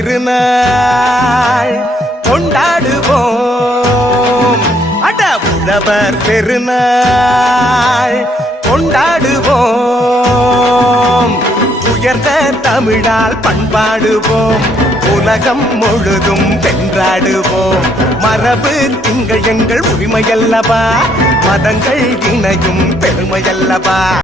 திருநாள் கொண்டாடுவோம். அட உழவர் பெருநாள் கொண்டாடுவோம். உயர்ந்த தமிழால் பண்பாடுவோம். உலகம் முழுதும் வென்றாடுவோம். மரபு திங்கள் எங்கள் உரிமையல்லவா, மதங்கள் இணையும் பெருமையல்லவா.